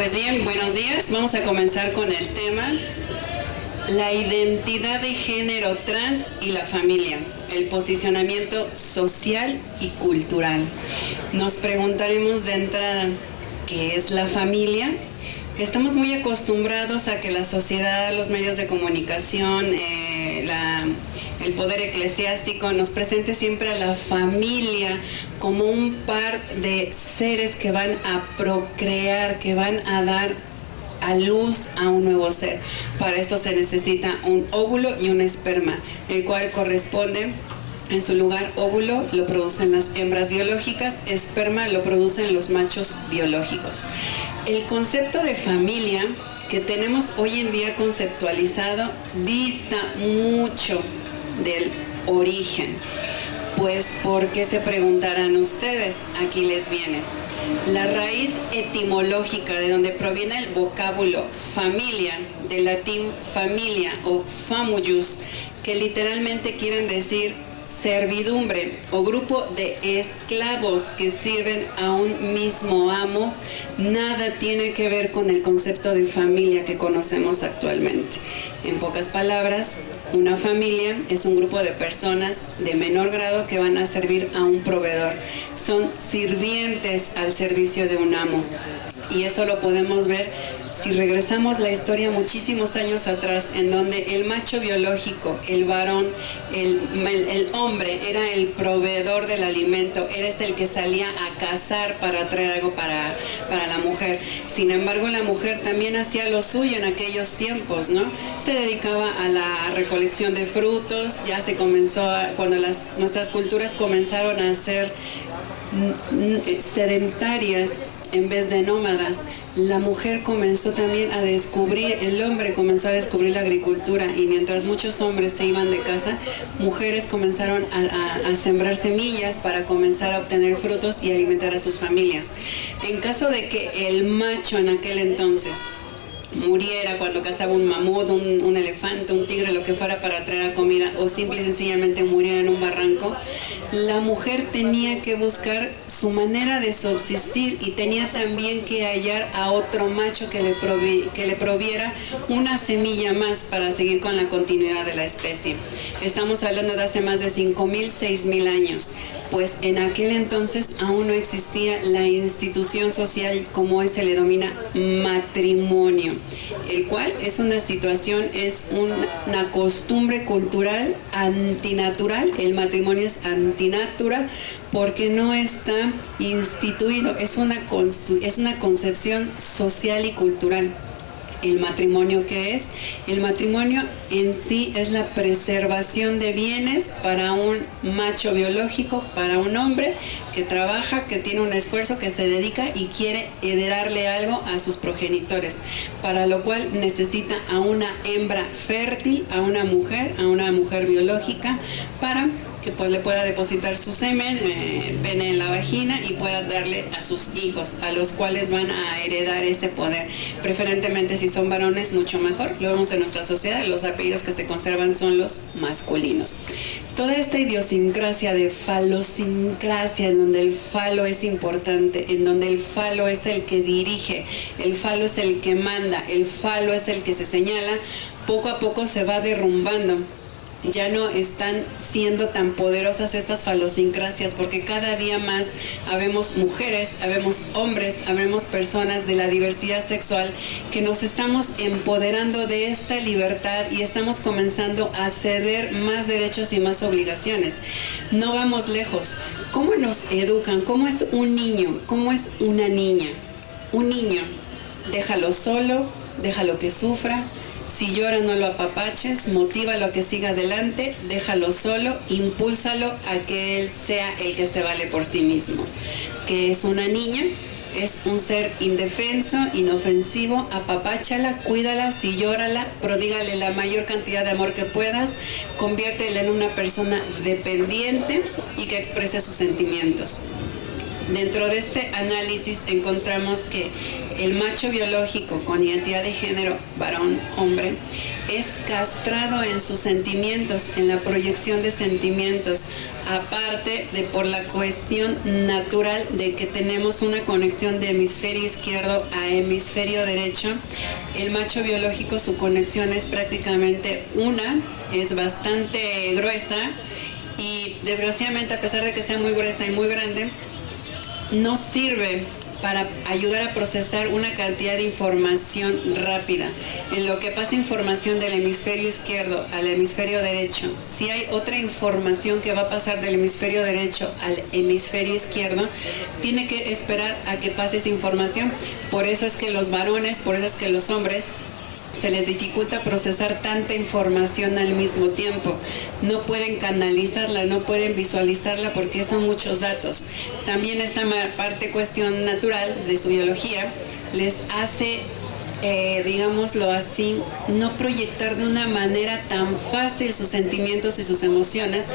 Pues bien, buenos días. Vamos a comenzar con el tema la identidad de género trans y la familia, el posicionamiento social y cultural. Nos preguntaremos de entrada, ¿qué es la familia? Estamos muy acostumbrados a que la sociedad, los medios de comunicación, el poder eclesiástico nos presente siempre a la familia como un par de seres que van a procrear, que van a dar a luz a un nuevo ser. Para esto se necesita un óvulo y un esperma, el cual corresponde en su lugar. Óvulo lo producen las hembras biológicas, esperma lo producen los machos biológicos. El concepto de familia que tenemos hoy en día conceptualizado dista mucho del origen. Pues, ¿por qué se preguntarán ustedes? Aquí les viene. La raíz etimológica de donde proviene el vocábulo familia, del latín familia o famulus, que literalmente quieren decir servidumbre o grupo de esclavos que sirven a un mismo amo, nada tiene que ver con el concepto de familia que conocemos actualmente. En pocas palabras, una familia es un grupo de personas de menor grado que van a servir a un proveedor. Son sirvientes al servicio de un amo. Y eso lo podemos ver si regresamos la historia muchísimos años atrás, en donde el macho biológico, el varón, el hombre, era el proveedor del alimento, era el que salía a cazar para traer algo para la mujer. Sin embargo, la mujer también hacía lo suyo en aquellos tiempos, ¿no? Se dedicaba a la recolección de frutos. Ya se comenzó, cuando nuestras culturas comenzaron a ser sedentarias en vez de nómadas, la mujer comenzó también a descubrir, el hombre comenzó a descubrir la agricultura, y mientras muchos hombres se iban de casa, mujeres comenzaron a sembrar semillas para comenzar a obtener frutos y alimentar a sus familias. En caso de que el macho en aquel entonces muriera cuando cazaba un mamut, un elefante, un tigre, lo que fuera para traer comida, o simple y sencillamente muriera en un barranco, la mujer tenía que buscar su manera de subsistir y tenía también que hallar a otro macho que le proviera una semilla más para seguir con la continuidad de la especie. Estamos hablando de hace más de 5.000, 6.000 años. Pues en aquel entonces aún no existía la institución social como hoy se le denomina matrimonio, el cual es una situación, es una costumbre cultural antinatural. El matrimonio es antinatural porque no está instituido, es una concepción social y cultural. ¿El matrimonio qué es? El matrimonio en sí es la preservación de bienes para un macho biológico, para un hombre que trabaja, que tiene un esfuerzo, que se dedica y quiere heredarle algo a sus progenitores, para lo cual necesita a una hembra fértil, a una mujer biológica, para que pues le pueda depositar su semen, pene en la vagina, y pueda darle a sus hijos, a los cuales van a heredar ese poder. Preferentemente, si son varones, mucho mejor. Lo vemos en nuestra sociedad, los apellidos que se conservan son los masculinos. Toda esta idiosincrasia de falosincrasia, en donde el falo es importante, en donde el falo es el que dirige, el falo es el que manda, el falo es el que se señala, poco a poco se va derrumbando. Ya no están siendo tan poderosas estas falosincrasias, porque cada día más habemos mujeres, habemos hombres, habemos personas de la diversidad sexual que nos estamos empoderando de esta libertad y estamos comenzando a ceder más derechos y más obligaciones. No vamos lejos. ¿Cómo nos educan? ¿Cómo es un niño? ¿Cómo es una niña? Un niño, déjalo solo, déjalo que sufra. Si llora, no lo apapaches, motívalo a que siga adelante, déjalo solo, impúlsalo a que él sea el que se vale por sí mismo. ¿Qué es una niña? Es un ser indefenso, inofensivo. Apapáchala, cuídala, si llórala, prodígale la mayor cantidad de amor que puedas, conviértela en una persona dependiente y que exprese sus sentimientos. Dentro de este análisis encontramos que el macho biológico con identidad de género varón-hombre es castrado en sus sentimientos, en la proyección de sentimientos, aparte de por la cuestión natural de que tenemos una conexión de hemisferio izquierdo a hemisferio derecho. El macho biológico, su conexión es prácticamente es bastante gruesa y desgraciadamente, a pesar de que sea muy gruesa y muy grande, no sirve para ayudar a procesar una cantidad de información rápida. En lo que pasa información del hemisferio izquierdo al hemisferio derecho, si hay otra información que va a pasar del hemisferio derecho al hemisferio izquierdo, tiene que esperar a que pase esa información. Por eso es que los varones, por eso es que los hombres se les dificulta procesar tanta información al mismo tiempo. No pueden canalizarla, no pueden visualizarla porque son muchos datos. También esta cuestión natural de su biología les hace, digámoslo así, no proyectar de una manera tan fácil sus sentimientos y sus emociones.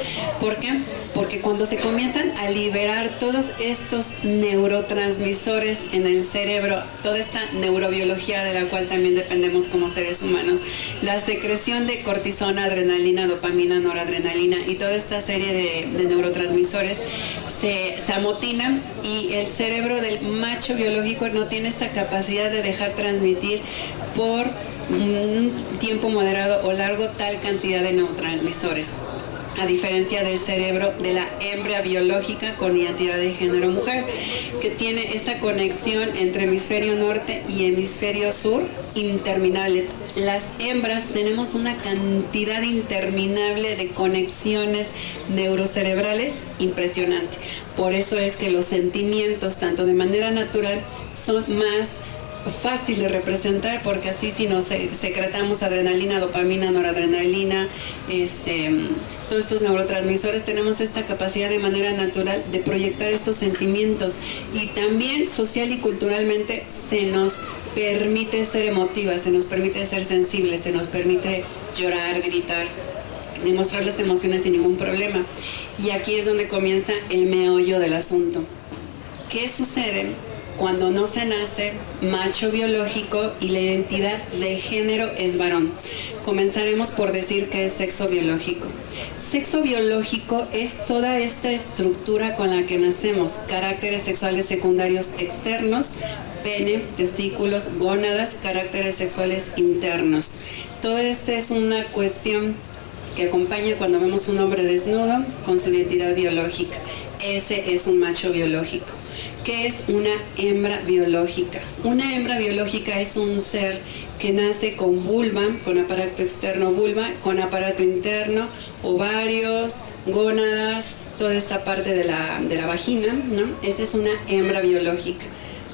¿Por qué? Porque cuando se comienzan a liberar todos estos neurotransmisores en el cerebro, toda esta neurobiología de la cual también dependemos como seres humanos, la secreción de cortisona, adrenalina, dopamina, noradrenalina y toda esta serie de neurotransmisores se amotinan y el cerebro del macho biológico no tiene esa capacidad de dejar transmitir por un tiempo moderado o largo tal cantidad de neurotransmisores, a diferencia del cerebro de la hembra biológica con identidad de género mujer, que tiene esta conexión entre hemisferio norte y hemisferio sur interminable. Las hembras tenemos una cantidad interminable de conexiones neurocerebrales impresionante. Por eso es que los sentimientos, tanto de manera natural, son más fácil de representar, porque así si nos secretamos adrenalina, dopamina, noradrenalina, todos estos neurotransmisores, tenemos esta capacidad de manera natural de proyectar estos sentimientos, y también social y culturalmente se nos permite ser emotivas, se nos permite ser sensibles, se nos permite llorar, gritar, demostrar las emociones sin ningún problema. Y aquí es donde comienza el meollo del asunto. ¿Qué sucede cuando no se nace macho biológico y la identidad de género es varón? Comenzaremos por decir que es sexo biológico. Sexo biológico es toda esta estructura con la que nacemos: caracteres sexuales secundarios externos, pene, testículos, gónadas, caracteres sexuales internos. Todo esto es una cuestión que acompaña cuando vemos un hombre desnudo con su identidad biológica. Ese es un macho biológico. ¿Qué es una hembra biológica? Una hembra biológica es un ser que nace con vulva, con aparato externo vulva, con aparato interno, ovarios, gónadas, toda esta parte de la vagina, ¿no? Esa es una hembra biológica.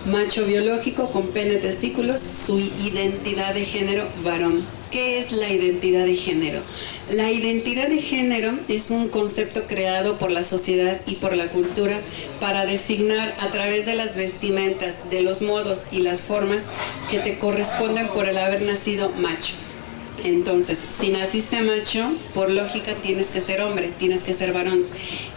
Macho biológico con pene, testículos, su identidad de género varón. ¿Qué es la identidad de género? La identidad de género es un concepto creado por la sociedad y por la cultura para designar a través de las vestimentas, de los modos y las formas que te corresponden por el haber nacido macho. Entonces, si naciste macho, por lógica tienes que ser hombre, tienes que ser varón.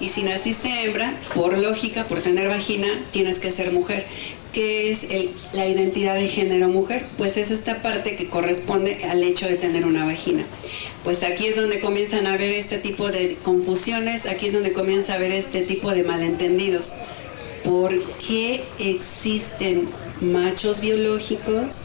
Y si naciste hembra, por lógica, por tener vagina, tienes que ser mujer. ¿Qué es la identidad de género mujer? Pues es esta parte que corresponde al hecho de tener una vagina. Pues aquí es donde comienzan a haber este tipo de confusiones, aquí es donde comienza a haber este tipo de malentendidos. ¿Por qué existen machos biológicos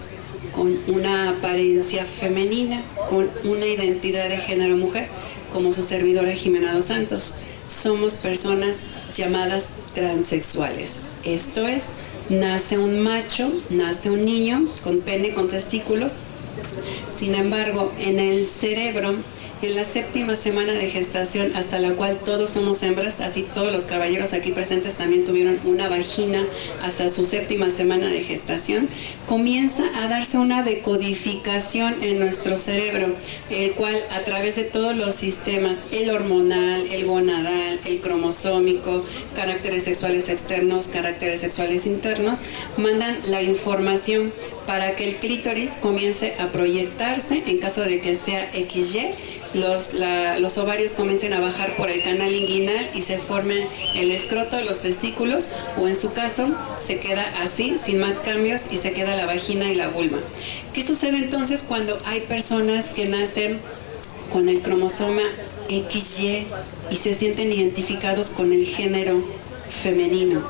con una apariencia femenina, con una identidad de género mujer, como su servidora Jimena Dos Santos? Somos personas llamadas transexuales. Esto es, nace un macho, nace un niño con pene, con testículos. Sin embargo, en el cerebro, en la 7ª semana de gestación, hasta la cual todos somos hembras, así todos los caballeros aquí presentes también tuvieron una vagina hasta su 7ª semana de gestación, comienza a darse una decodificación en nuestro cerebro, el cual a través de todos los sistemas, el hormonal, el gonadal, el cromosómico, caracteres sexuales externos, caracteres sexuales internos, mandan la información para que el clítoris comience a proyectarse en caso de que sea XY, los ovarios comiencen a bajar por el canal inguinal y se formen el escroto, los testículos, o en su caso se queda así, sin más cambios, y se queda la vagina y la vulva. ¿Qué sucede entonces cuando hay personas que nacen con el cromosoma XY y se sienten identificados con el género femenino?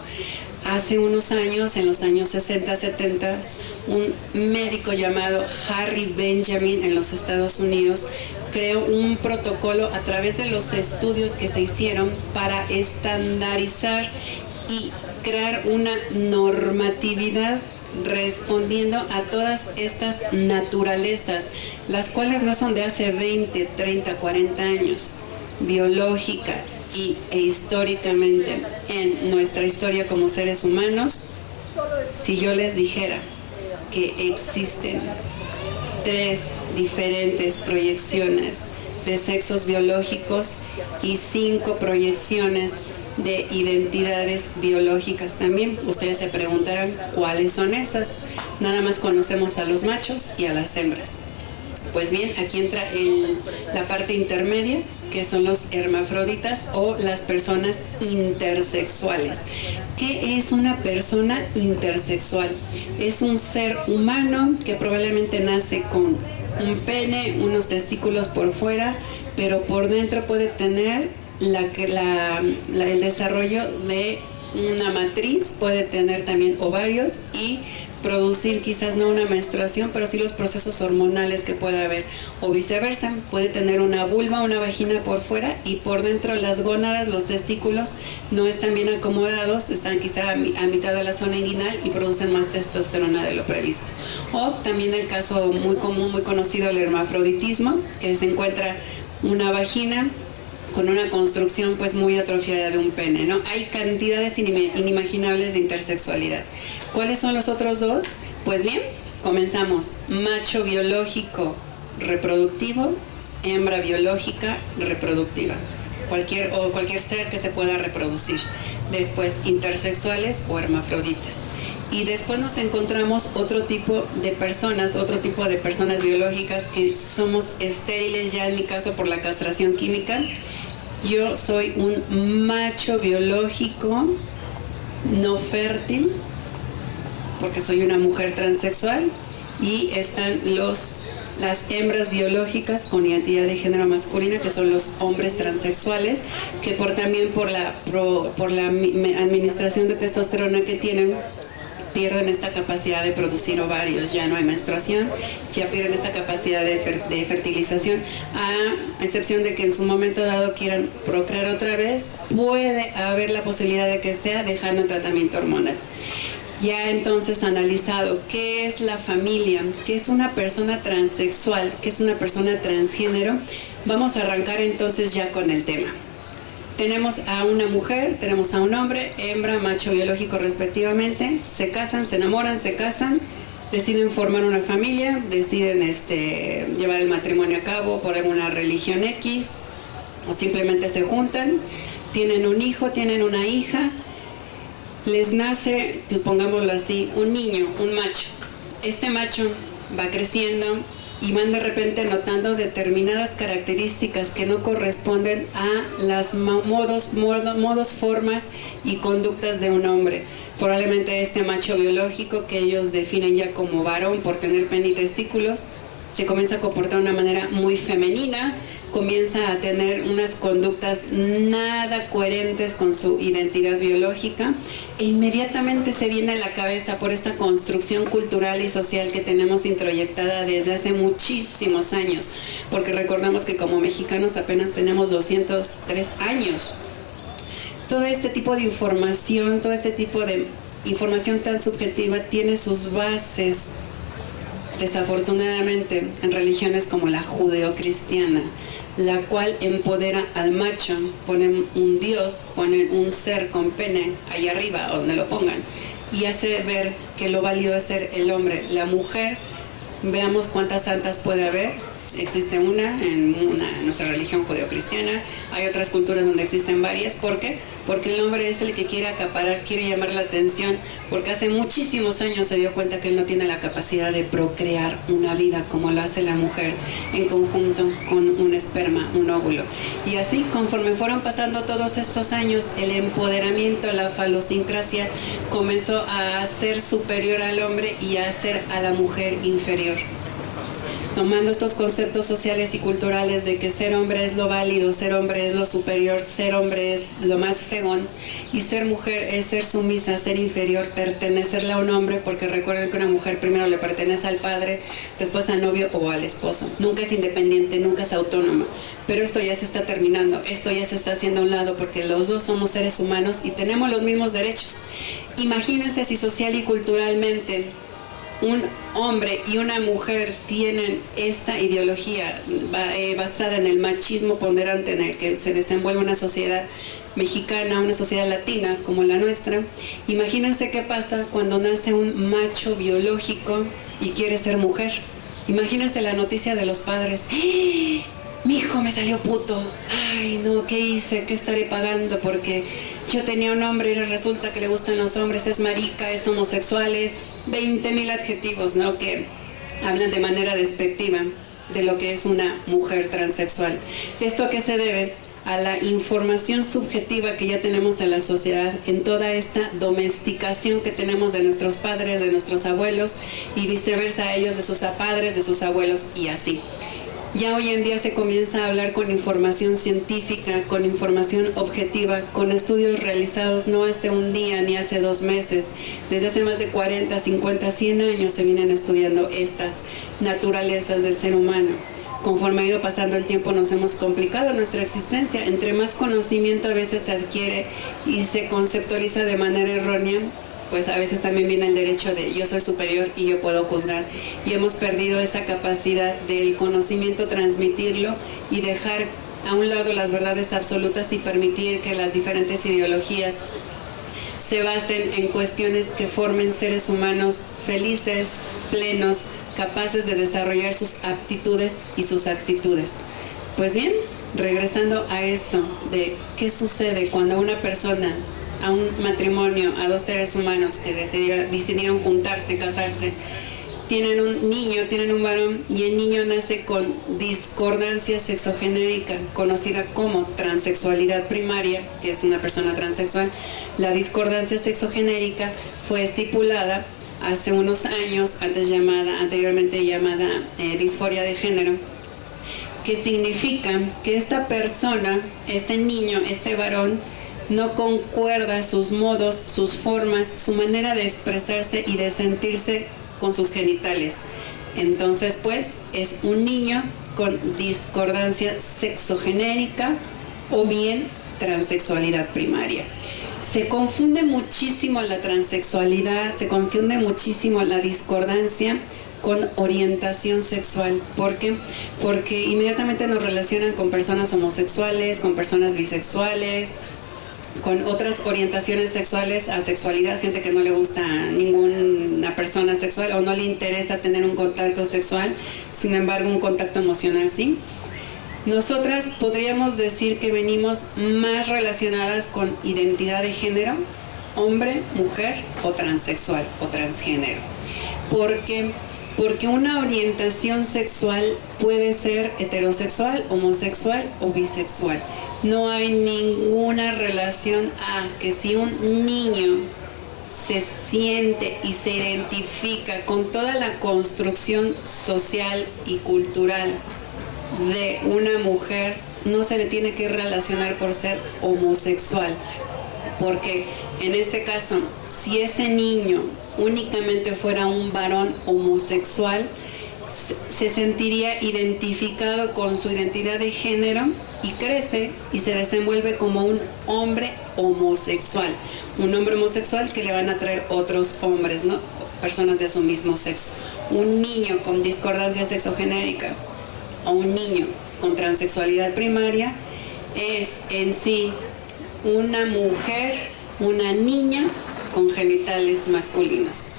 Hace unos años, en los años 60, 70, un médico llamado Harry Benjamin en los Estados Unidos creó un protocolo a través de los estudios que se hicieron para estandarizar y crear una normatividad respondiendo a todas estas naturalezas, las cuales no son de hace 20, 30, 40 años, biológica e históricamente en nuestra historia como seres humanos. Si yo les dijera que existen 3 diferentes proyecciones de sexos biológicos y 5 proyecciones de identidades biológicas también, ustedes se preguntarán cuáles son esas. Nada más conocemos a los machos y a las hembras. Pues bien, aquí entra la parte intermedia, que son los hermafroditas o las personas intersexuales. ¿Qué es una persona intersexual? Es un ser humano que probablemente nace con un pene, unos testículos por fuera, pero por dentro puede tener el desarrollo de una matriz, puede tener también ovarios y producir quizás no una menstruación, pero sí los procesos hormonales que pueda haber, o viceversa, puede tener una vulva, una vagina por fuera y por dentro las gónadas, los testículos no están bien acomodados, están quizá a mitad de la zona inguinal y producen más testosterona de lo previsto. O también el caso muy común, muy conocido, el hermafroditismo, que se encuentra una vagina con una construcción pues muy atrofiada de un pene, ¿no? Hay cantidades inimaginables de intersexualidad. ¿Cuáles son los otros 2? Pues bien, comenzamos. Macho biológico reproductivo, hembra biológica reproductiva. Cualquier ser que se pueda reproducir. Después, intersexuales o hermafroditas. Y después nos encontramos otro tipo de personas biológicas que somos estériles ya en mi caso por la castración química. Yo soy un macho biológico no fértil porque soy una mujer transexual, y están las hembras biológicas con identidad de género masculina, que son los hombres transexuales, que también por la administración de testosterona que tienen, pierden esta capacidad de producir ovarios, ya no hay menstruación, ya pierden esta capacidad de fertilización, a excepción de que en su momento dado quieran procrear otra vez, puede haber la posibilidad de que sea dejando el tratamiento hormonal. Ya entonces analizado qué es la familia, qué es una persona transexual, qué es una persona transgénero, vamos a arrancar entonces ya con el tema. Tenemos a una mujer, tenemos a un hombre, hembra, macho biológico respectivamente, se casan, se enamoran, se casan, deciden formar una familia, deciden llevar el matrimonio a cabo por alguna religión X, o simplemente se juntan, tienen un hijo, tienen una hija, les nace, pongámoslo así, un niño, un macho. Este macho va creciendo y van de repente notando determinadas características que no corresponden a las modos, formas y conductas de un hombre. Probablemente este macho biológico, que ellos definen ya como varón por tener pene y testículos, se comienza a comportar de una manera muy femenina, comienza a tener unas conductas nada coherentes con su identidad biológica, e inmediatamente se viene a la cabeza por esta construcción cultural y social que tenemos introyectada desde hace muchísimos años, porque recordamos que como mexicanos apenas tenemos 203 años. Todo este tipo de información, todo este tipo de información tan subjetiva tiene sus bases, desafortunadamente, en religiones como la judeocristiana, la cual empodera al macho, ponen un dios, ponen un ser con pene ahí arriba, donde lo pongan, y hace ver que lo válido es ser el hombre. La mujer, veamos cuántas santas puede haber, Existe nuestra religión judeocristiana, hay otras culturas donde existen varias. ¿Por qué? Porque el hombre es el que quiere acaparar, quiere llamar la atención, porque hace muchísimos años se dio cuenta que él no tiene la capacidad de procrear una vida como lo hace la mujer en conjunto con un esperma, un óvulo. Y así, conforme fueron pasando todos estos años, el empoderamiento, la falocincrasia comenzó a ser superior al hombre y a hacer a la mujer inferior. Tomando estos conceptos sociales y culturales de que ser hombre es lo válido, ser hombre es lo superior, ser hombre es lo más fregón, y ser mujer es ser sumisa, ser inferior, pertenecerle a un hombre, porque recuerden que una mujer primero le pertenece al padre, después al novio o al esposo. Nunca es independiente, nunca es autónoma. Pero esto ya se está terminando, esto ya se está haciendo a un lado, porque los dos somos seres humanos y tenemos los mismos derechos. Imagínense si social y culturalmente un hombre y una mujer tienen esta ideología basada en el machismo ponderante en el que se desenvuelve una sociedad mexicana, una sociedad latina como la nuestra. Imagínense qué pasa cuando nace un macho biológico y quiere ser mujer. Imagínense la noticia de los padres: ¡Eh! Mi hijo me salió puto. Ay, no, ¿qué hice? ¿Qué estaré pagando? Porque yo tenía un hombre y resulta que le gustan los hombres, es marica, es homosexual, es 20,000 adjetivos, ¿no? Que hablan de manera despectiva de lo que es una mujer transexual. ¿Esto a qué se debe? A la información subjetiva que ya tenemos en la sociedad, en toda esta domesticación que tenemos de nuestros padres, de nuestros abuelos, y viceversa a ellos de sus padres, de sus abuelos, y así. Ya hoy en día se comienza a hablar con información científica, con información objetiva, con estudios realizados no hace un día ni hace 2 meses. Desde hace más de 40, 50, 100 años se vienen estudiando estas naturalezas del ser humano. Conforme ha ido pasando el tiempo nos hemos complicado nuestra existencia. Entre más conocimiento a veces se adquiere y se conceptualiza de manera errónea, pues a veces también viene el derecho de yo soy superior y yo puedo juzgar, y hemos perdido esa capacidad del conocimiento, transmitirlo y dejar a un lado las verdades absolutas y permitir que las diferentes ideologías se basen en cuestiones que formen seres humanos felices, plenos, capaces de desarrollar sus aptitudes y sus actitudes. Pues bien, regresando a esto de qué sucede cuando una persona, a un matrimonio, a 2 seres humanos que decidieron juntarse, casarse, tienen un niño, tienen un varón, y el niño nace con discordancia sexogenérica, conocida como transexualidad primaria, que es una persona transexual. La discordancia sexogenérica fue estipulada hace unos años, anteriormente llamada disforia de género, que significa que esta persona, este niño, este varón, no concuerda sus modos, sus formas, su manera de expresarse y de sentirse con sus genitales. Entonces, pues, es un niño con discordancia sexogenérica o bien transexualidad primaria. Se confunde muchísimo la transexualidad, se confunde muchísimo la discordancia con orientación sexual. ¿Por qué? Porque inmediatamente nos relacionan con personas homosexuales, con personas bisexuales, con otras orientaciones sexuales, asexualidad, gente que no le gusta a ninguna persona sexual o no le interesa tener un contacto sexual, sin embargo un contacto emocional sí. Nosotras podríamos decir que venimos más relacionadas con identidad de género, hombre, mujer o transexual o transgénero. ¿Por qué? Porque una orientación sexual puede ser heterosexual, homosexual o bisexual. No hay ninguna relación a que si un niño se siente y se identifica con toda la construcción social y cultural de una mujer, no se le tiene que relacionar por ser homosexual. Porque en este caso, si ese niño únicamente fuera un varón homosexual, se sentiría identificado con su identidad de género y crece y se desenvuelve como un hombre homosexual. Un hombre homosexual que le van a atraer otros hombres, ¿no? Personas de su mismo sexo. Un niño con discordancia sexogenérica o un niño con transexualidad primaria es en sí una mujer, una niña con genitales masculinos.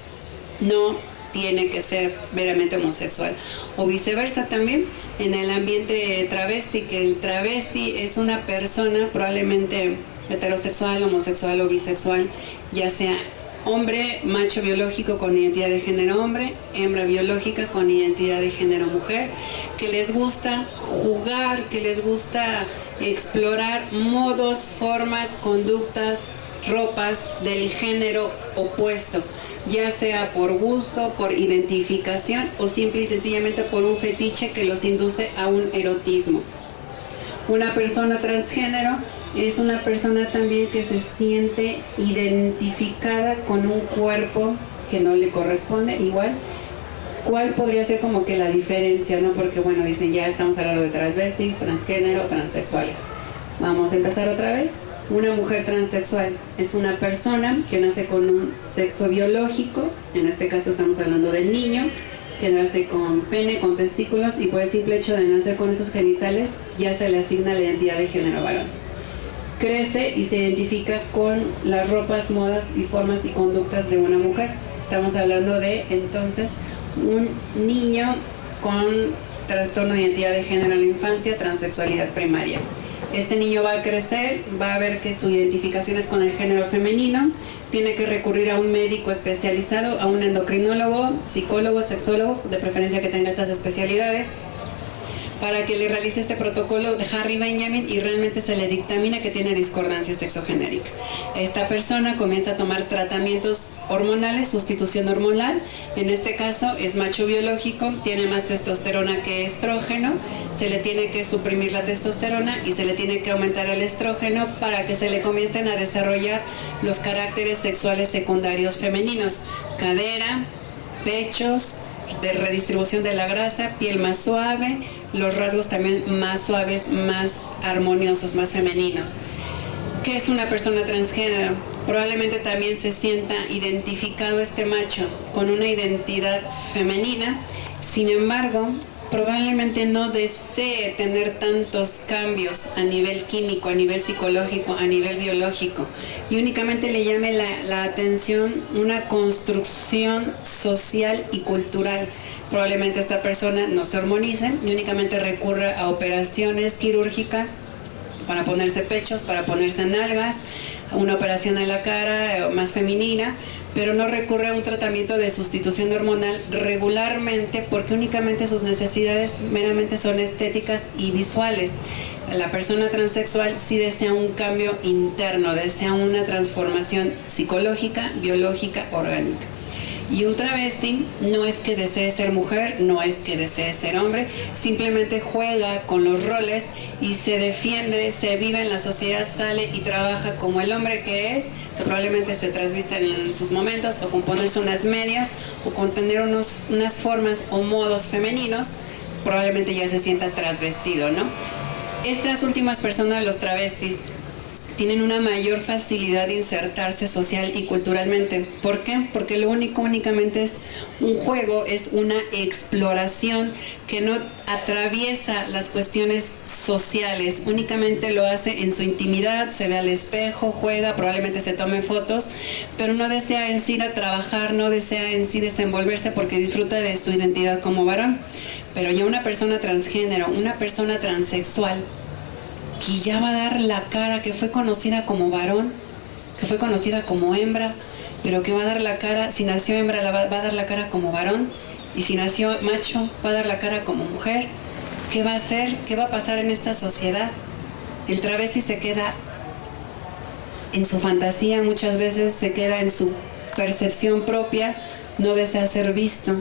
No tiene que ser meramente homosexual. O viceversa también, en el ambiente travesti, que el travesti es una persona probablemente heterosexual, homosexual o bisexual, ya sea hombre, macho biológico con identidad de género hombre, hembra biológica con identidad de género mujer, que les gusta jugar, que les gusta explorar modos, formas, conductas, ropas del género opuesto, ya sea por gusto, por identificación o simple y sencillamente por un fetiche que los induce a un erotismo. Una persona transgénero es una persona también que se siente identificada con un cuerpo que no le corresponde, igual. ¿Cuál podría ser como que la diferencia, no? Porque bueno, dicen ya estamos hablando de transvestis, transgénero, transexuales. Vamos a empezar otra vez. Una mujer transexual es una persona que nace con un sexo biológico, en este caso estamos hablando del niño, que nace con pene, con testículos, y por el simple hecho de nacer con esos genitales ya se le asigna la identidad de género varón. Crece y se identifica con las ropas, modas y formas y conductas de una mujer. Estamos hablando de entonces un niño con trastorno de identidad de género en la infancia, transexualidad primaria. Este niño va a crecer, va a ver que su identificación es con el género femenino, tiene que recurrir a un médico especializado, a un endocrinólogo, psicólogo, sexólogo, de preferencia que tenga estas especialidades, para que le realice este protocolo de Harry Benjamin y realmente se le dictamina que tiene discordancia sexogenérica. Esta persona comienza a tomar tratamientos hormonales, sustitución hormonal, en este caso es macho biológico, tiene más testosterona que estrógeno, se le tiene que suprimir la testosterona y se le tiene que aumentar el estrógeno para que se le comiencen a desarrollar los caracteres sexuales secundarios femeninos, cadera, pechos, de redistribución de la grasa, piel más suave, los rasgos también más suaves, más armoniosos, más femeninos. ¿Qué es una persona transgénero? Probablemente también se sienta identificado este macho con una identidad femenina, sin embargo, probablemente no desee tener tantos cambios a nivel químico, a nivel psicológico, a nivel biológico, y únicamente le llame la atención una construcción social y cultural. Probablemente esta persona no se hormonice y únicamente recurra a operaciones quirúrgicas para ponerse pechos, para ponerse nalgas, una operación en la cara más femenina, pero no recurre a un tratamiento de sustitución hormonal regularmente porque únicamente sus necesidades meramente son estéticas y visuales. La persona transexual sí desea un cambio interno, desea una transformación psicológica, biológica, orgánica. Y un travesti no es que desee ser mujer, no es que desee ser hombre, simplemente juega con los roles y se defiende, se vive en la sociedad, sale y trabaja como el hombre que es, que probablemente se trasviste en sus momentos, o con ponerse unas medias, o con tener unas formas o modos femeninos, probablemente ya se sienta trasvestido, ¿no? Estas últimas personas, los travestis, tienen una mayor facilidad de insertarse social y culturalmente. ¿Por qué? Porque lo únicamente es un juego, es una exploración que no atraviesa las cuestiones sociales, únicamente lo hace en su intimidad, se ve al espejo, juega, probablemente se tome fotos, pero no desea en sí ir a trabajar, no desea en sí desenvolverse porque disfruta de su identidad como varón. Pero ya una persona transgénero, una persona transexual, que ya va a dar la cara, que fue conocida como varón, que fue conocida como hembra, pero que va a dar la cara, si nació hembra va a dar la cara como varón, y si nació macho va a dar la cara como mujer. ¿Qué va a hacer? ¿Qué va a pasar en esta sociedad? El travesti se queda en su fantasía, muchas veces se queda en su percepción propia, no desea ser visto.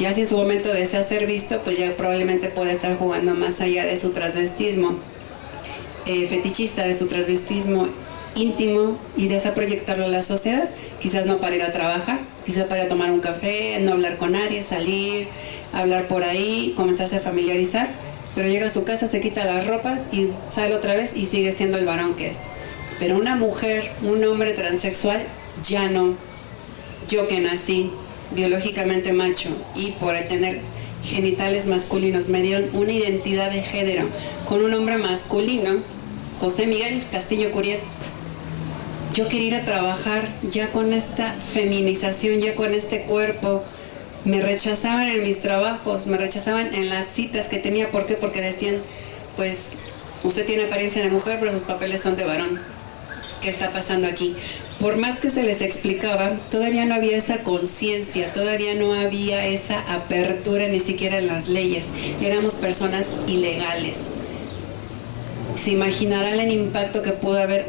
Ya si en su momento desea ser visto, pues ya probablemente puede estar jugando más allá de su transvestismo fetichista, de su transvestismo íntimo, y desea proyectarlo a la sociedad, quizás no para ir a trabajar, quizás para ir a tomar un café, no hablar con nadie, salir, hablar por ahí, comenzarse a familiarizar, pero llega a su casa, se quita las ropas y sale otra vez y sigue siendo el varón que es. Pero una mujer, un hombre transexual, ya no. Yo que nací biológicamente macho y por tener genitales masculinos me dieron una identidad de género con un hombre masculino, José Miguel Castillo Curiel. Yo quería ir a trabajar ya con esta feminización, ya con este cuerpo Me rechazaban en mis trabajos, me rechazaban en las citas que tenía. ¿Por qué? Porque decían, pues, usted tiene apariencia de mujer, pero sus papeles son de varón. ¿Qué está pasando aquí? Por más que se les explicaba, todavía no había esa conciencia, todavía no había esa apertura ni siquiera en las leyes. Éramos personas ilegales. Se imaginarán el impacto que pudo haber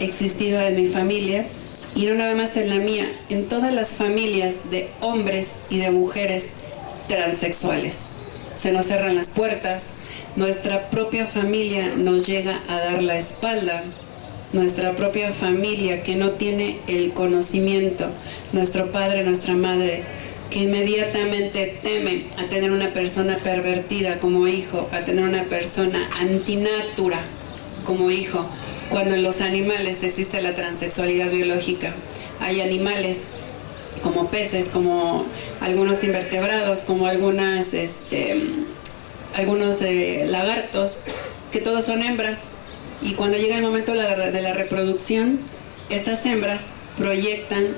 existido en mi familia, y no nada más en la mía, en todas las familias de hombres y de mujeres transexuales. Se nos cerran las puertas, nuestra propia familia nos llega a dar la espalda, nuestra propia familia que no tiene el conocimiento, nuestro padre, nuestra madre, que inmediatamente teme a tener una persona pervertida como hijo, a tener una persona antinatura como hijo, cuando en los animales existe la transexualidad biológica. Hay animales como peces, como algunos invertebrados, como algunos lagartos, que todos son hembras, y cuando llega el momento de la reproducción, estas hembras proyectan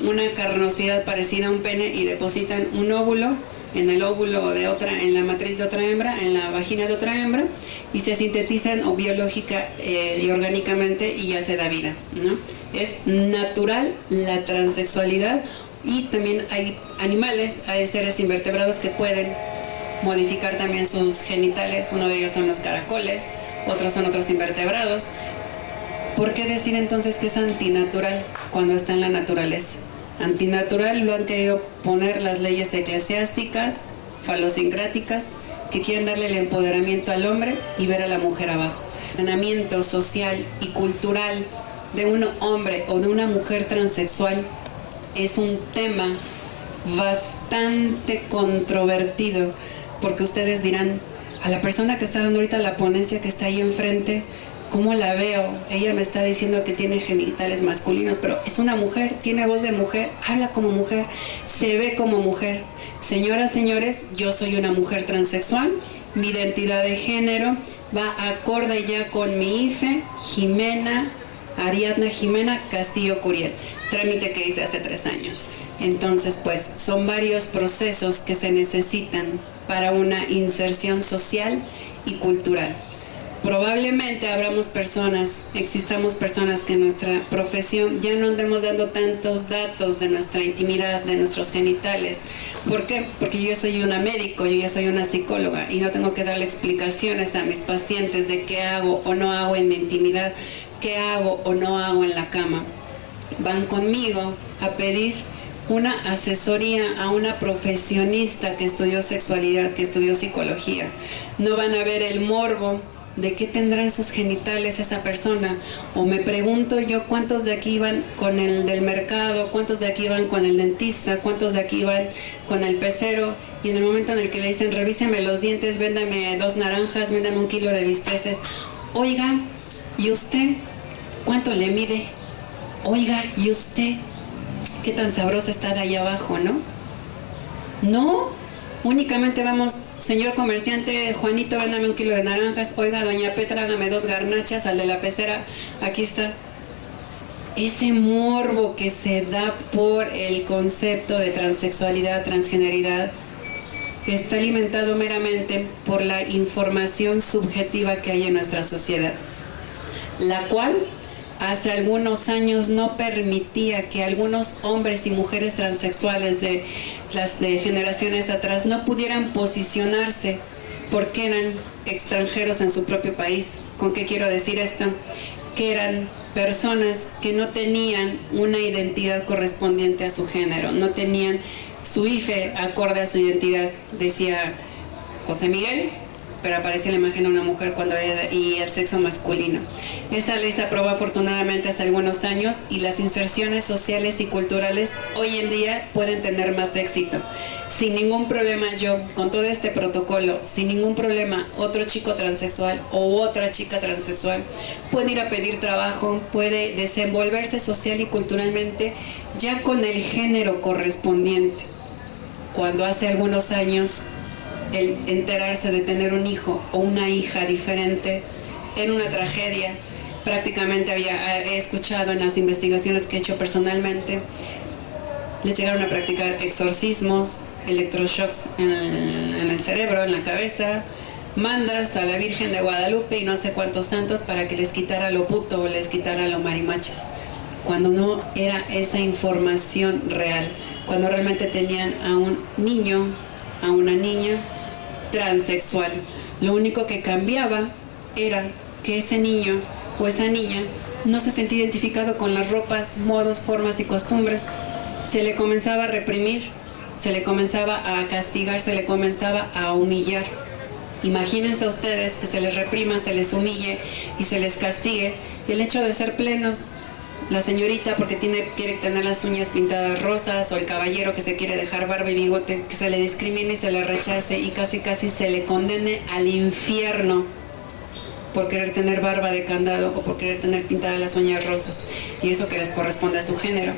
una carnosidad parecida a un pene y depositan un óvulo en el óvulo de otra, en la matriz de otra hembra, en la vagina de otra hembra, y se sintetizan o biológica y orgánicamente, y ya se da vida, ¿no? Es natural la transexualidad, y también hay animales, hay seres invertebrados que pueden modificar también sus genitales. Uno de ellos son los caracoles, otros son otros invertebrados. ¿Por qué decir entonces que es antinatural cuando está en la naturaleza? Antinatural lo han querido poner las leyes eclesiásticas, falosincráticas, que quieren darle el empoderamiento al hombre y ver a la mujer abajo. El entrenamiento social y cultural de un hombre o de una mujer transexual es un tema bastante controvertido, porque ustedes dirán, a la persona que está dando ahorita la ponencia, que está ahí enfrente, ¿cómo la veo? Ella me está diciendo que tiene genitales masculinos, pero es una mujer, tiene voz de mujer, habla como mujer, se ve como mujer. Señoras, señores, yo soy una mujer transexual, mi identidad de género va acorde ya con mi IFE, Ariadna Jimena Castillo Curiel, trámite que hice hace 3 años. Entonces, pues, son varios procesos que se necesitan para una inserción social y cultural. Probablemente existamos personas que en nuestra profesión ya no andemos dando tantos datos de nuestra intimidad, de nuestros genitales. ¿Por qué? Porque yo ya soy una médico, yo ya soy una psicóloga, y no tengo que darle explicaciones a mis pacientes de qué hago o no hago en mi intimidad, qué hago o no hago en la cama. Van conmigo a pedir una asesoría a una profesionista que estudió sexualidad, que estudió psicología. No van a ver el morbo de qué tendrá en sus genitales esa persona. O me pregunto yo, ¿cuántos de aquí van con el del mercado? ¿Cuántos de aquí van con el dentista? ¿Cuántos de aquí van con el pecero? Y en el momento en el que le dicen, revíseme los dientes, véndame 2 naranjas, véndame 1 kilo de bisteces. Oiga, ¿y usted cuánto le mide? Oiga, ¿y usted qué tan sabrosa está de ahí abajo, no? No, únicamente vamos, señor comerciante, Juanito, véndame 1 kilo de naranjas. Oiga, doña Petra, hágame 2 garnachas, al de la pecera, aquí está. Ese morbo que se da por el concepto de transexualidad, transgeneridad, está alimentado meramente por la información subjetiva que hay en nuestra sociedad, la cual hace algunos años no permitía que algunos hombres y mujeres transexuales de las de generaciones atrás no pudieran posicionarse porque eran extranjeros en su propio país. ¿Con qué quiero decir esto? Que eran personas que no tenían una identidad correspondiente a su género, no tenían su IFE acorde a su identidad. Decía José Miguel, pero aparece la imagen de una mujer y el sexo masculino. Esa ley se aprobó afortunadamente hace algunos años, y las inserciones sociales y culturales hoy en día pueden tener más éxito. Sin ningún problema yo, con todo este protocolo, sin ningún problema, otro chico transexual o otra chica transexual puede ir a pedir trabajo, puede desenvolverse social y culturalmente ya con el género correspondiente. Cuando hace algunos años el enterarse de tener un hijo o una hija diferente era una tragedia. Prácticamente he escuchado en las investigaciones que he hecho personalmente Les llegaron a practicar exorcismos, electroshocks en el cerebro, en la cabeza, mandas a la Virgen de Guadalupe y no sé cuántos santos para que les quitara lo puto o les quitara lo marimaches, cuando no era esa información real, cuando realmente tenían a un niño, a una niña transexual. Lo único que cambiaba era que ese niño o esa niña no se sentía identificado con las ropas, modos, formas y costumbres. Se le comenzaba a reprimir, se le comenzaba a castigar, se le comenzaba a humillar. Imagínense ustedes que se les reprima, se les humille y se les castigue el hecho de ser plenos. La señorita porque quiere tener las uñas pintadas rosas, o el caballero que se quiere dejar barba y bigote, que se le discrimine y se le rechace y casi se le condene al infierno por querer tener barba de candado o por querer tener pintadas las uñas rosas, y eso que les corresponde a su género.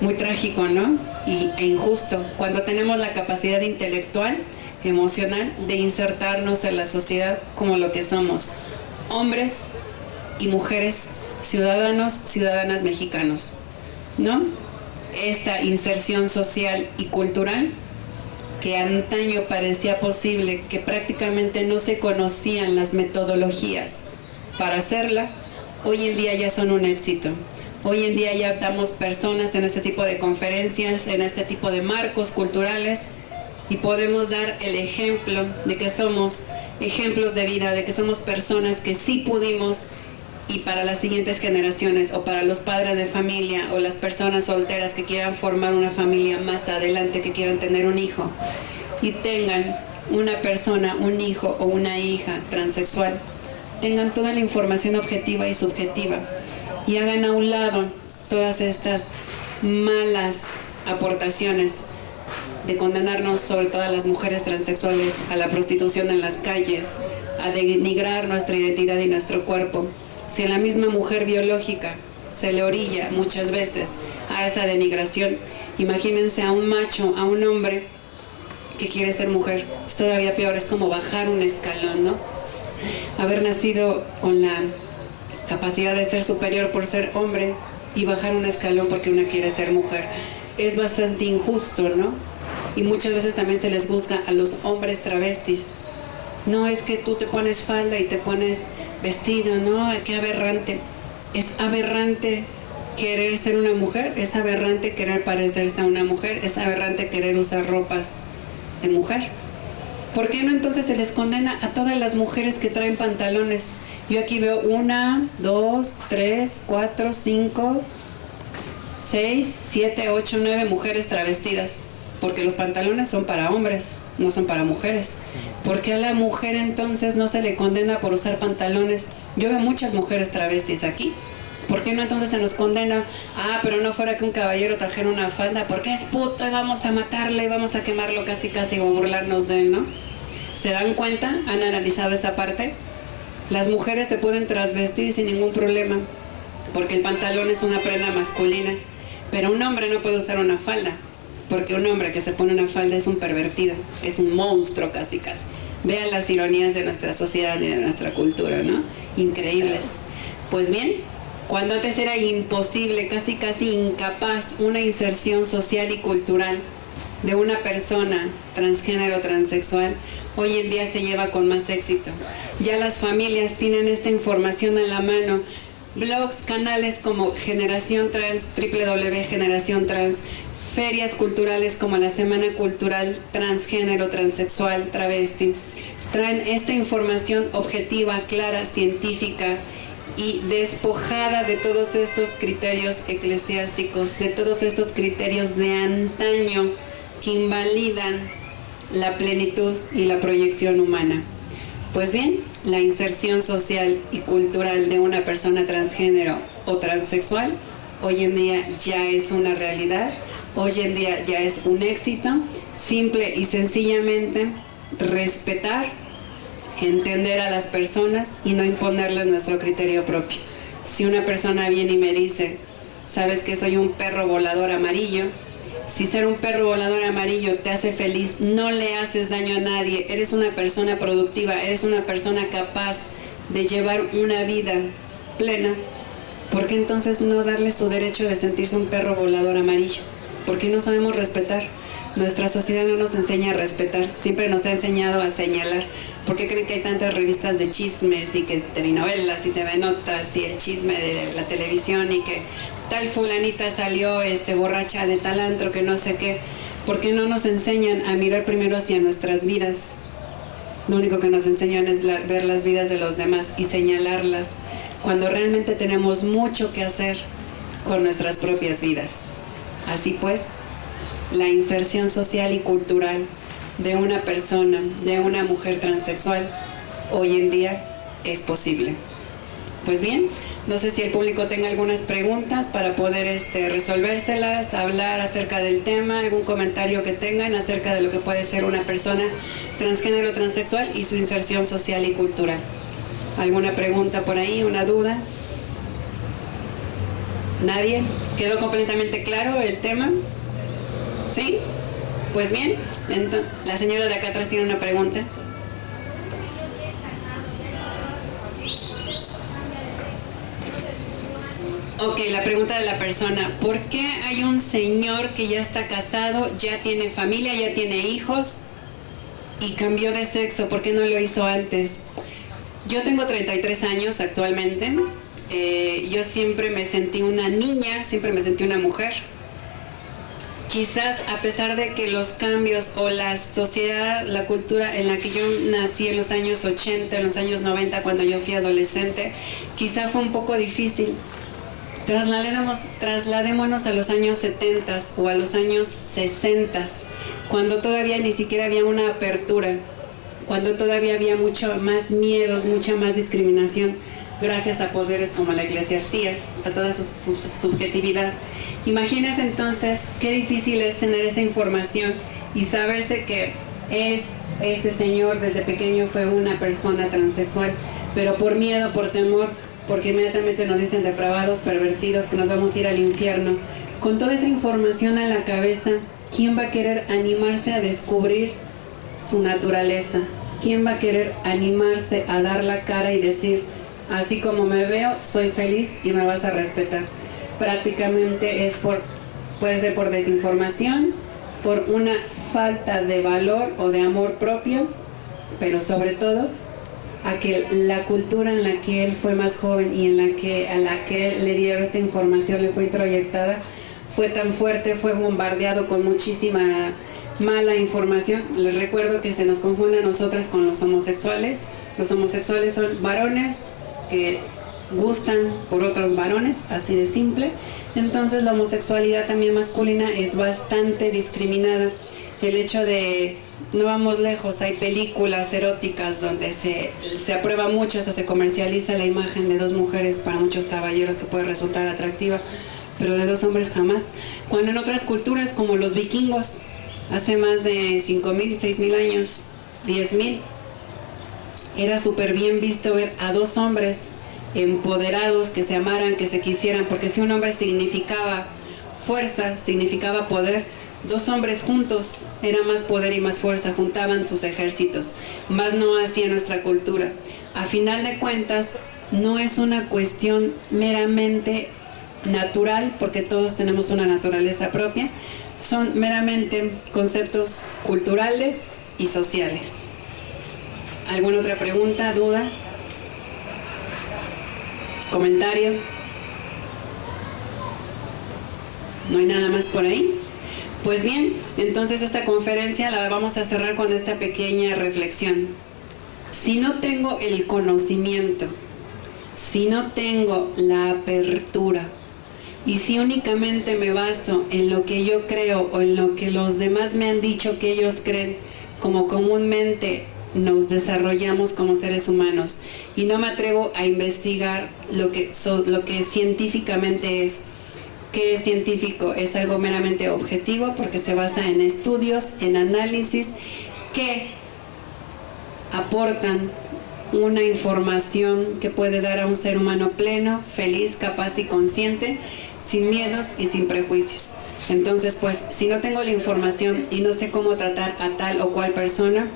Muy trágico, ¿no? E injusto, cuando tenemos la capacidad intelectual, emocional, de insertarnos en la sociedad como lo que somos, hombres y mujeres, ciudadanos, ciudadanas mexicanos, ¿no? Esta inserción social y cultural que antaño parecía posible, que prácticamente no se conocían las metodologías para hacerla, hoy en día ya son un éxito. Hoy en día ya damos personas en este tipo de conferencias, en este tipo de marcos culturales, y podemos dar el ejemplo de que somos ejemplos de vida, de que somos personas que sí pudimos. Y para las siguientes generaciones, o para los padres de familia, o las personas solteras que quieran formar una familia más adelante, que quieran tener un hijo y tengan una persona, un hijo o una hija transexual, tengan toda la información objetiva y subjetiva y hagan a un lado todas estas malas aportaciones de condenarnos, sobre todo a las mujeres transexuales, a la prostitución en las calles, a denigrar nuestra identidad y nuestro cuerpo. Si a la misma mujer biológica se le orilla muchas veces a esa denigración, imagínense a un macho, a un hombre que quiere ser mujer. Es todavía peor, es como bajar un escalón, ¿no? Haber nacido con la capacidad de ser superior por ser hombre y bajar un escalón porque una quiere ser mujer. Es bastante injusto, ¿no? Y muchas veces también se les juzga a los hombres travestis. No, es que tú te pones falda y te pones vestido, ¿no? Qué aberrante. Es aberrante querer ser una mujer, es aberrante querer parecerse a una mujer, es aberrante querer usar ropas de mujer. ¿Por qué no entonces se les condena a todas las mujeres que traen pantalones? Yo aquí veo 1, 2, 3, 4, 5, 6, 7, 8, 9 mujeres travestidas. Porque los pantalones son para hombres, no son para mujeres. ¿Por qué a la mujer entonces no se le condena por usar pantalones? Yo veo muchas mujeres travestis aquí. ¿Por qué no entonces se nos condena? Ah, pero no fuera que un caballero trajera una falda, porque es puto y vamos a matarle y vamos a quemarlo casi o burlarnos de él, ¿no? ¿Se dan cuenta? ¿Han analizado esa parte? Las mujeres se pueden trasvestir sin ningún problema, porque el pantalón es una prenda masculina, pero un hombre no puede usar una falda. Porque un hombre que se pone una falda es un pervertido, es un monstruo casi. Vean las ironías de nuestra sociedad y de nuestra cultura, ¿no? Increíbles. Pues bien, cuando antes era imposible, casi incapaz, una inserción social y cultural de una persona transgénero, transexual, hoy en día se lleva con más éxito. Ya las familias tienen esta información a la mano. Blogs, canales como Generación Trans, www.generación Trans, ferias culturales como la Semana Cultural Transgénero, Transexual, Travesti, traen esta información objetiva, clara, científica y despojada de todos estos criterios eclesiásticos, de todos estos criterios de antaño que invalidan la plenitud y la proyección humana. Pues bien, la inserción social y cultural de una persona transgénero o transexual hoy en día ya es una realidad, hoy en día ya es un éxito, simple y sencillamente respetar, entender a las personas y no imponerles nuestro criterio propio. Si una persona viene y me dice, ¿sabes que soy un perro volador amarillo? Si ser un perro volador amarillo te hace feliz, no le haces daño a nadie, eres una persona productiva, eres una persona capaz de llevar una vida plena, ¿por qué entonces no darle su derecho de sentirse un perro volador amarillo? porque no sabemos respetar. Nuestra sociedad no nos enseña a respetar, siempre nos ha enseñado a señalar. ¿Por qué creen que hay tantas revistas de chismes y que TV novelas y TV notas y el chisme de la televisión y que tal fulanita salió borracha de tal antro que no sé qué? ¿Por qué no nos enseñan a mirar primero hacia nuestras vidas? Lo único que nos enseñan es ver las vidas de los demás y señalarlas, cuando realmente tenemos mucho que hacer con nuestras propias vidas. Así pues, la inserción social y cultural de una persona, de una mujer transexual, hoy en día es posible. Pues bien, no sé si el público tenga algunas preguntas para poder resolvérselas, hablar acerca del tema, algún comentario que tengan acerca de lo que puede ser una persona transgénero, transexual y su inserción social y cultural. ¿Alguna pregunta por ahí, una duda? ¿Nadie? ¿Quedó completamente claro el tema? ¿Sí? Pues bien, entonces, la señora de acá atrás tiene una pregunta. Ok, la pregunta de la persona: ¿por qué hay un señor que ya está casado, ya tiene familia, ya tiene hijos y cambió de sexo? ¿Por qué no lo hizo antes? Yo tengo 33 años actualmente. Yo siempre me sentí una niña, siempre me sentí una mujer. Quizás a pesar de que los cambios o la sociedad, la cultura en la que yo nací en los años 80, en los años 90, cuando yo fui adolescente, quizá fue un poco difícil. Trasladémonos a los años 70 o a los años 60, cuando todavía ni siquiera había una apertura, cuando todavía había mucho más miedos, mucha más discriminación, gracias a poderes como la eclesiastía, a toda su subjetividad. Imagínense entonces qué difícil es tener esa información y saberse que ese señor desde pequeño fue una persona transexual, pero por miedo, por temor, porque inmediatamente nos dicen depravados, pervertidos, que nos vamos a ir al infierno. Con toda esa información a la cabeza, ¿quién va a querer animarse a descubrir su naturaleza? ¿Quién va a querer animarse a dar la cara y decir, así como me veo, soy feliz y me vas a respetar? Prácticamente puede ser por desinformación, por una falta de valor o de amor propio, pero sobre todo a que la cultura en la que él fue más joven y a la que le dieron esta información, le fue introyectada, fue tan fuerte, fue bombardeado con muchísima mala información. Les recuerdo que se nos confunde a nosotras con los homosexuales. Los homosexuales son varones que gustan por otros varones, así de simple. Entonces la homosexualidad también masculina es bastante discriminada. El hecho de, no vamos lejos, hay películas eróticas donde se aprueba mucho, hasta se comercializa la imagen de dos mujeres para muchos caballeros que puede resultar atractiva, pero de dos hombres jamás. Cuando en otras culturas como los vikingos, hace más de 5.000, 6.000 años, 10.000, era súper bien visto ver a dos hombres empoderados, que se amaran, que se quisieran, porque si un hombre significaba fuerza, significaba poder, dos hombres juntos era más poder y más fuerza, juntaban sus ejércitos, más no así en nuestra cultura. A final de cuentas, no es una cuestión meramente natural, porque todos tenemos una naturaleza propia, son meramente conceptos culturales y sociales. ¿Alguna otra pregunta, duda? ¿Comentario? ¿No hay nada más por ahí? Pues bien, entonces esta conferencia la vamos a cerrar con esta pequeña reflexión. Si no tengo el conocimiento, si no tengo la apertura, y si únicamente me baso en lo que yo creo o en lo que los demás me han dicho que ellos creen, como comúnmente nos desarrollamos como seres humanos, y no me atrevo a investigar lo que científicamente es. ¿Qué es científico? Es algo meramente objetivo porque se basa en estudios, en análisis que aportan una información que puede dar a un ser humano pleno, feliz, capaz y consciente, sin miedos y sin prejuicios. Entonces, pues, si no tengo la información y no sé cómo tratar a tal o cual persona,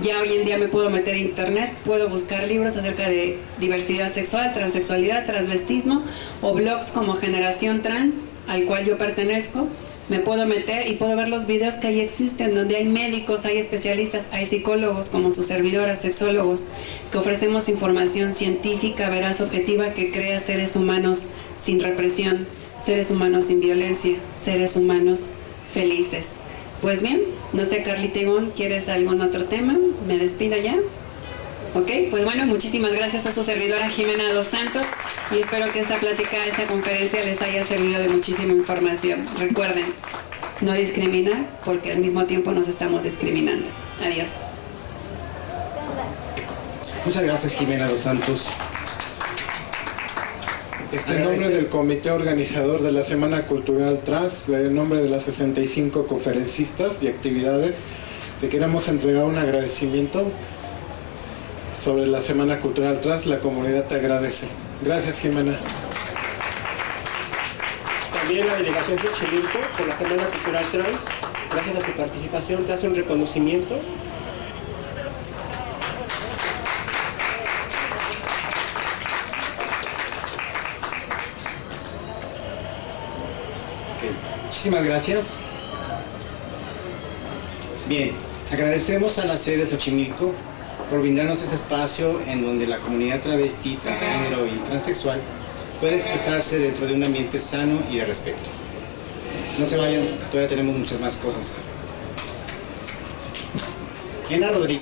ya hoy en día me puedo meter a internet, puedo buscar libros acerca de diversidad sexual, transexualidad, transvestismo, o blogs como Generación Trans, al cual yo pertenezco, me puedo meter y puedo ver los videos que ahí existen, donde hay médicos, hay especialistas, hay psicólogos como su servidora, sexólogos, que ofrecemos información científica, veraz, objetiva, que crea seres humanos sin represión, seres humanos sin violencia, seres humanos felices. Pues bien, no sé, Carlita Ivonne, ¿quieres algún otro tema? ¿Me despido ya? Ok, pues bueno, muchísimas gracias a su servidora Jimena Dos Santos y espero que esta plática, esta conferencia les haya servido de muchísima información. Recuerden, no discriminar porque al mismo tiempo nos estamos discriminando. Adiós. Muchas gracias, Jimena Dos Santos. En nombre del comité organizador de la Semana Cultural Trans, en nombre de las 65 conferencistas y actividades, te queremos entregar un agradecimiento sobre la Semana Cultural Trans. La comunidad te agradece. Gracias, Jimena. También la delegación de Xochimilco por la Semana Cultural Trans, gracias a tu participación, te hace un reconocimiento. Muchísimas gracias. Bien, agradecemos a la sede de Xochimilco por brindarnos este espacio en donde la comunidad travesti, transgénero y transexual puede expresarse dentro de un ambiente sano y de respeto. No se vayan, todavía tenemos muchas más cosas. Ana Rodríguez.